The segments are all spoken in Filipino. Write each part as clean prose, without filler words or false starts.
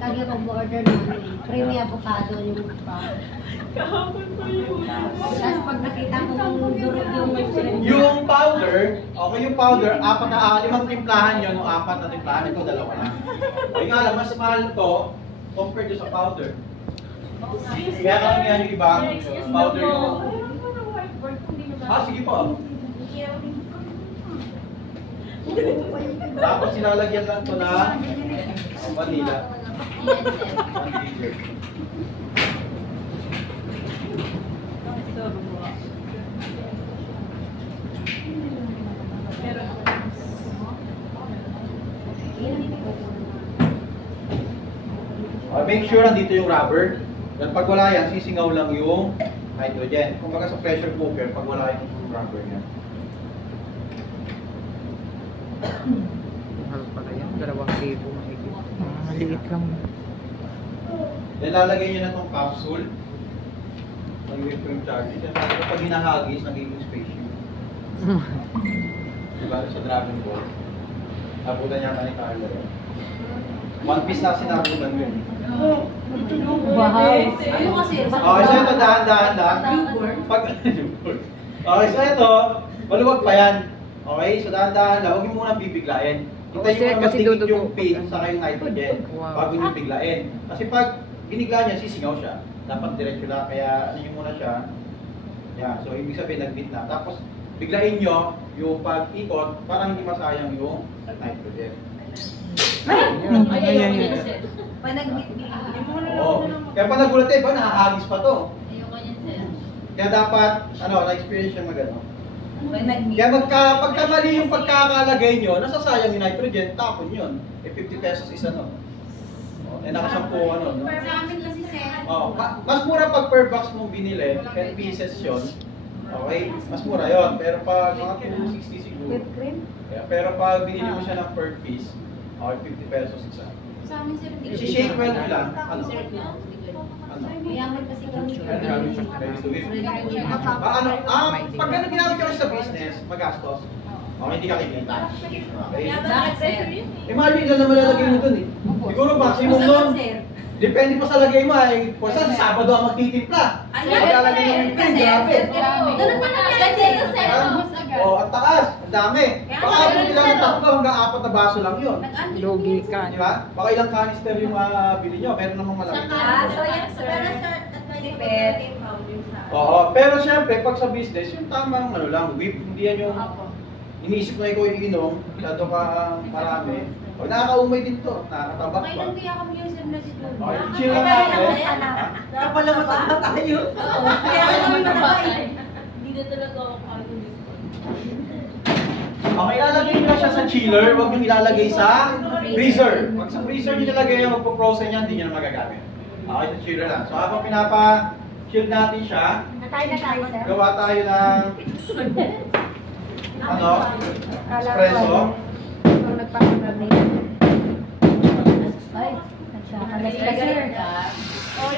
Lagi akong order ng creamy avocado yung Kahapon pa yun. tapos pag nakita ko durog Yung powder, okay yung powder, 5 timplahan yun, o 4 na timplahan, ito 2 lang. O yung nga lang, mas mahal to compared to sa powder. Kaya kami nga yung iba, powder yung... Sige po. Tapos sinalagyan lang ito na vanilla. 1 liter. Make sure nandito yung rubber. Then pag wala yan, sisingaw lang yung nitrogen. Kung baga sa pressure cooker, pag wala yung rubber niya. Mahal pala yan, 2,000 mahigit. Maliit lang. Then lalagay nyo na itong capsule. Yung whipped charges. Yan pag hinahagis, nagiging spaceship. Diba? Sa Dragon Ball. Nabutan niya ka ni Carlo. 1 piece na sinabutan yun. Wow! Ano kasi? Okay, so ito dahan-dahan lang. Pag okay, so ito, maluwag pa yan. Okay, so dahan-dahan lang. Huwag yung muna bibiglayin. Hintayin mo na matigit yung paint sa kayong nitrogen bago nyo biglain. Kasi pag binigla niya, sisingaw siya. Dapat diretso lang, kaya ano nyo muna siya. Yan, so ibig sabihin nagbit na. Tapos biglain nyo yung pag-ikot para hindi masayang yung nitrogen. Ayan. Oo. Kaya pa nagulat ba, nakahagis pa to. Kaya dapat, na-experience siya magano. Kaya pagka mali yung pagkakalagay nyo, nasasayang yung nitrogen, tapon yun. 50 pesos isa no. Nakasampu no. Mas mura pag per box mong binili, 10 pieces yun. Okay, mas mura yun. Pero pag mga 260 siguro. Pero pag binili mo siya ng per piece, 50 pesos isa. Si-shake well lang. Mayaman kasi kami. Pag gano'n ginamit ka sa business, magastos. Okay, hindi ka kikita. Okay? Mahal din lang naman lalagay mo dun eh. Siguro maximum nun. Depende pa sa lagay mo ay, kung saan Sabado ang magtitimpla. Maglalagay mo yung pin, grabe. At taas, ang dami. Baka abot nila ng 3 hanggang 4 na baso lang yun. Logi ka. Di ba? Baka ilang canister yung bili nyo, meron namang malaki. Oo, pero syempre, pag sa business, yung tamang whip, hindi yan yung iniisip na ikaw iinom, masyado ka marami. Pag nakakaumay din to, nakakatabak pa. Okay lang kaya kami user na si Tulo. Okay, chill lang natin. Kaya pala matanda tayo. Kaya kami mataba. Hindi na talaga ako Okay, ilalagay nyo siya sa chiller, huwag nyo ilalagay sa freezer. Pag sa freezer nyo ilalagay yan, magpo-frozen yan, hindi nyo na magagamit. Okay, sa chiller lang. So habang pinapa-chill natin siya, gawa tayo ng espresso.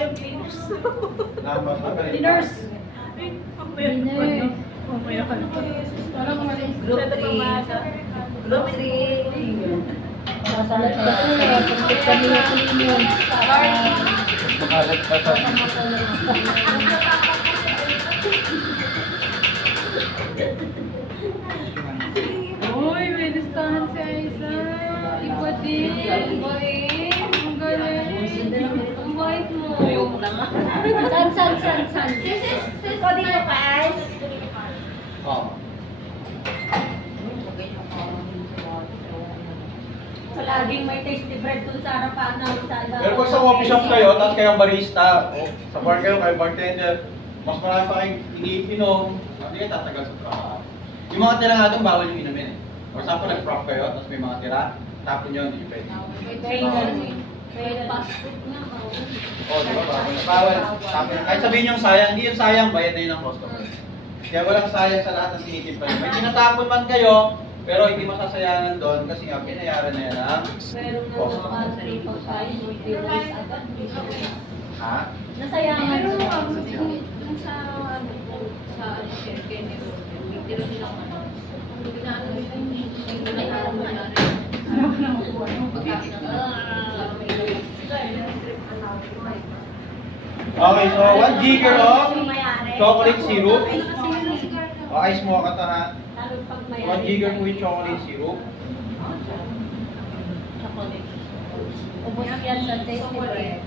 yung cleaners. Dinners! Mamaya ka na. Group 3. Group 3. Masalat ka ito eh. Pagkit kami yung kulimun. Makalat pa sa... Uy, may listahan si Aiza. Iba din. Ang galing. Ang bait mo. Ayaw mo na nga. San. Sis, kodi na pa. Oo. So, laging may tasty bread dun sa harapan ng Pero pag sa coffee shop kayo, tapos kayong barista, sa bar kayo bartender, mas marami pa kayong iniinom, hindi kayo tatagal sa trabaho. Yung mga tira nga doon, bawal yung inumin eh. For example, nag-prop kayo, tapos may mga tira, tapon yun, hindi pwede. May fast food nga. Oo, di ba? Bawal. Tapon. Kahit sabihin yung sayang, hindi yung sayang, bayad na yun ang customer. Kaya walang sayang sa lahat ng tinitipid. May tinatapon man kayo, pero hindi masasayangan doon kasi nga pinayaran na yan ang customer. Ha? Nasayangan. Yung sa ano po, sa ano siya, Kenny Road. Tira silang ano. Pinaano nila yung pinakaharap na natin. Pagkain ng Okay, so 1 jigger of chocolate syrup. O, ice mo ka ta ha. 1 jigger po yung chocolate syrup. Ubus yan sa tasty bread.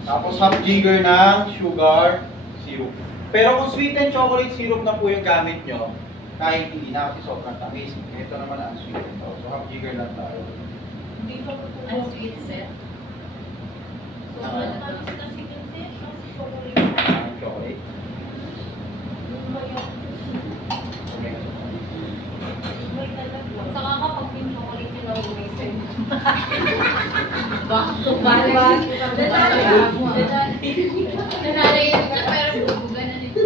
Tapos half jigger ng sugar syrup. Pero kung sweetened chocolate syrup na po yung gamit nyo, kahit hindi na kasi sobrang tamis. Ito naman ang sweetened. So half jigger lang tayo. Hindi pa po Ang sweet set. Sobrang tamis kasi kasi chocolate. Ang chocolate. Saka kapag yung chocolate nila umisin. Nanalo yun siya, pero bubuga na nito.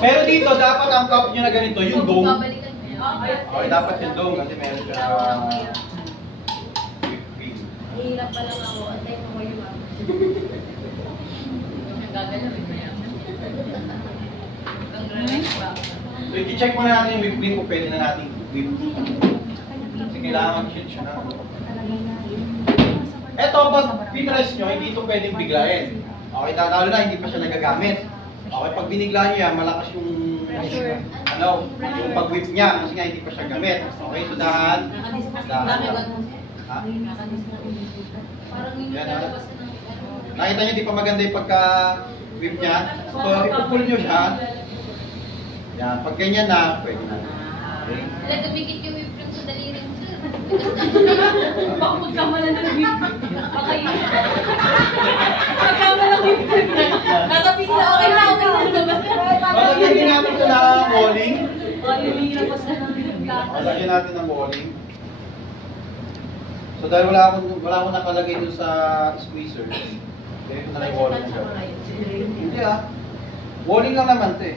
Pero dito, dapat ang cup nyo na ganito, yung dome. Babalikan mo yan. Okay, dapat yung dome kasi meron siya whipped cream. Hirap pa lang ako. Antay mo ko yung gagalawin mo yan. Ang relax ba? So, i-check muna natin yung whipped cream kung pwede na natin whip. Kasi kailangan check siya na. Eto, pag pinress nyo, hindi ito pwedeng biglain. Okay, lalo na hindi pa siya nagagamit. Okay, pag binigla nyo yan, malakas yung yung pag-whip niya kasi nga hindi pa siya gamit. Okay, so dahan. Ha? Parang hindi Yan, lalabas na ng Nakita nyo, di pa maganda yung pagka-whip niya. So, ipupull nyo siya. Yan, pag ganyan na, pwede na. Okay. Wala, dumikit yung whipped cream sa daliri mo, sir. Baka magkamala ng whipped cream. Baka yun. Magkamala ng whipped cream. Natapin na okay na lumabas na. Lagyan din natin ito ng walling. Yung hirap na ng gatas. Lagyan natin ng walling. So dahil wala akong nakalagay dun sa squeezer, kaya ko na lang yung walling na gawin. Hindi ah. Walling lang naman ito eh.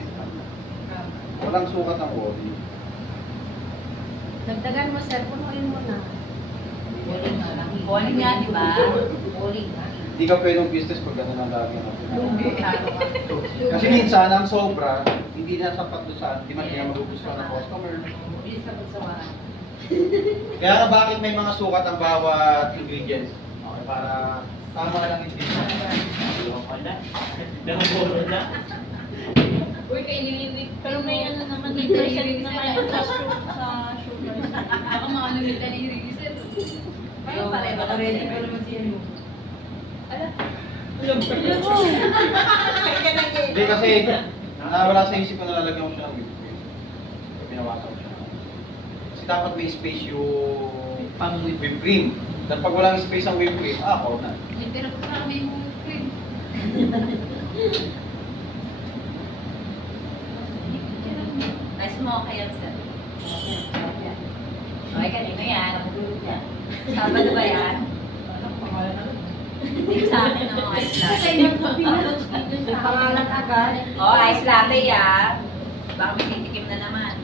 Walang sukat ng walling. Dagdagan mo, sir. Punuin mo na. Bowling nga, di ba? Bowling na. Hindi ka pwedeng business pag gano'n ang lagyan natin. Kasi minsan, ang sobra, hindi na sapat doon sa, hindi man magugustuhan ng customer. Kaya nga bakit may mga sukat ang bawat ingredients? Okay, para tama lang yung Uy, kay Liliwit. Pero may ano naman, Hindi may siya percent rin naman yung sa sugar. Baka maano yung daliri, sir. Ayun pala, baka ready pa naman siya mo. Ala. Hindi kasi, wala sa isip ko na lalagyan ko siya ng whipped cream. Kaya pinawasan ko siya. Kasi dapat may space yung whipped cream. Dahil pag walang space ang whipped cream, ako na. May pero pa kami yung cream. Nice mo kaya, sir. Okay, kanino yan? Sabado ba yan? Hindi sa akin ang ice latte. Pangalan agad. Oh, ice latte ah. Baka may titikim na naman.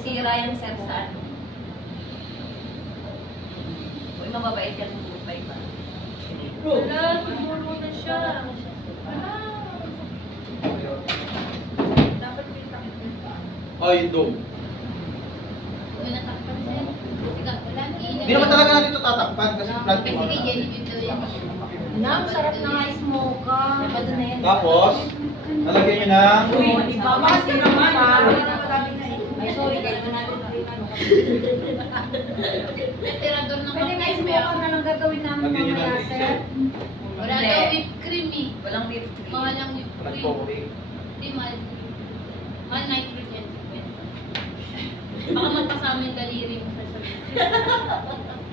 Sisira yan, sir, sa ano. Uy, mababait yan. Bye ba? Wala, tumulo na siya. Oh, yung dome. Uy, natakpan siya. Sige, wala. Hindi naman talaga natin ito tatakpan kasi flat Kasi yung kay ano. Jenny Vito yun. Nam, sarap ng ice mocha. Tapos, nalagyan nyo ng Uy, di ba? Mas naman. Ay, sorry, kayo natin rin ano. May tirador ng Pwede na mga ice mocha na lang gagawin namin Lagyan nyo mamaya, ng sir. Wala Hindi. daw whipped cream eh. Walang whipped cream. Mahal ang whipped walang cream. chocolate. Hindi, mahal. Mahal nitrogen. Baka magpasama yung daliri mo sa sabi.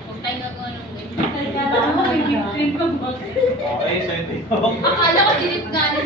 Huwag tayo nagawa ng ganyan. Kaya mo, may whipped cream ka ba? Okay, so ito yung Akala ko dinip nga